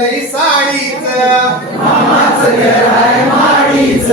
वेडलंय साडीच. मामाचं घर आहे माडीच,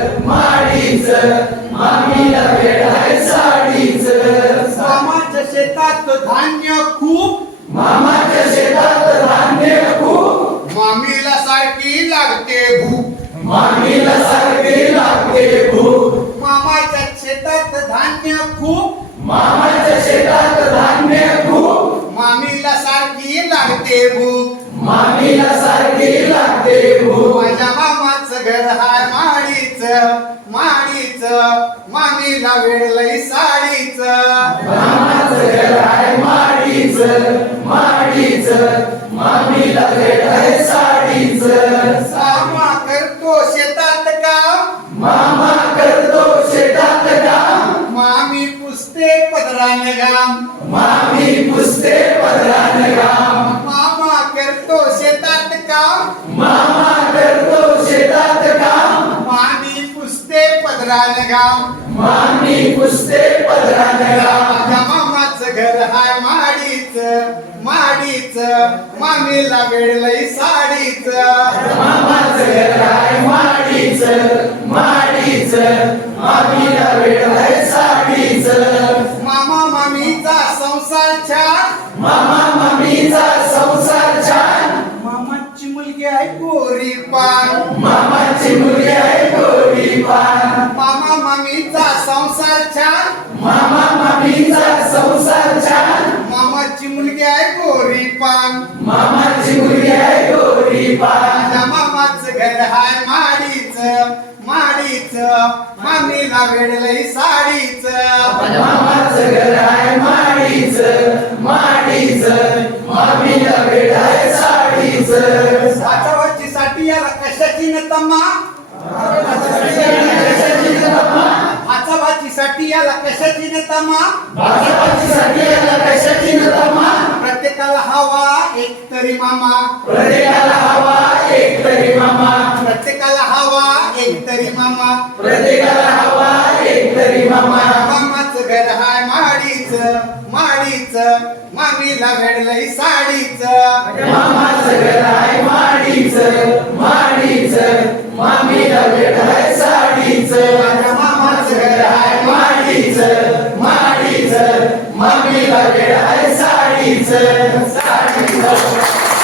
माडीच, मामीला वेड आहे साडीच. मामाच्या शेतात धान्य खूप, मामाच्या शेतात धान्य खूप, मामीला सारखी लागते भूक. मामीला सारखी लागते भूक. मामाच्या शेतात धान्य खूप, मामाच्या शेतात धान्य खूप, मामीला सारखी लागते भूक. मामीला सारखी लागते भूक. माझ्या मामाचं घर हाय माडीच, माडीच, मामीला वेडलंय साडीच. मामाचं घर आहे माडीच, माडीच, मामीला वेड आहे साडीच. मामा करतो शेतात काम, मामा करतो शेतात काम, मामी पुसते पदरान घाम. मामी पुसते पदरान घाम. मामा करतो शेतात काम, मामा करतो शेतात काम, मामी पुसते पदरान घाम. मामी पुसते पदरान घाम. माझ्या मामाचं घर हाय माडीच, माडीच, मामीला वेडलंय साडीच. मामाचं घर आहे माडीच, माडीच, मामीला वेड आहे साडीच. मामा मामीचा संसार छान, मामा मामीचा संसार छान, मामाची मुलगी आहे गोरी पान. मामाची मुलगी आहे गोरी पान. मामा मामीचा संसार छान, मामा मामीचा संसार छान, मामाची मुलगी आहे गोरी पान. मामाची मुलगी आहे गोरी पान. माझ्या मामाचं घर हाय माडीच, माडीच, मामीला वेडलंय साडीच. मामाचं घर आहे माडीच, माडीच, मामीला वेड आहे साडीच. साठवाची साठी याला कशाची न तमा, हाचाबाची साठी याला कशाची न तमा. भाजपाची याला कशाची न तमा, प्रत्येकाला हवा एक तरी मामा, प्रत्येकाला हवा एक तरी मामा, प्रत्येकाला हवा एक तरी मामा. प्रत्येकाला हवा एक तरी मामा. मामाचं घर हाय माडीच, माडीच, मामीला वेडलंय साडीच. मामाचं घर आहे माडीच, माडीच, मामीला वेड आहे साडीच. माझ्या मामाचं घर हाय माडीच, माडीच, मामीला वेड आहे साडीच. साडीच.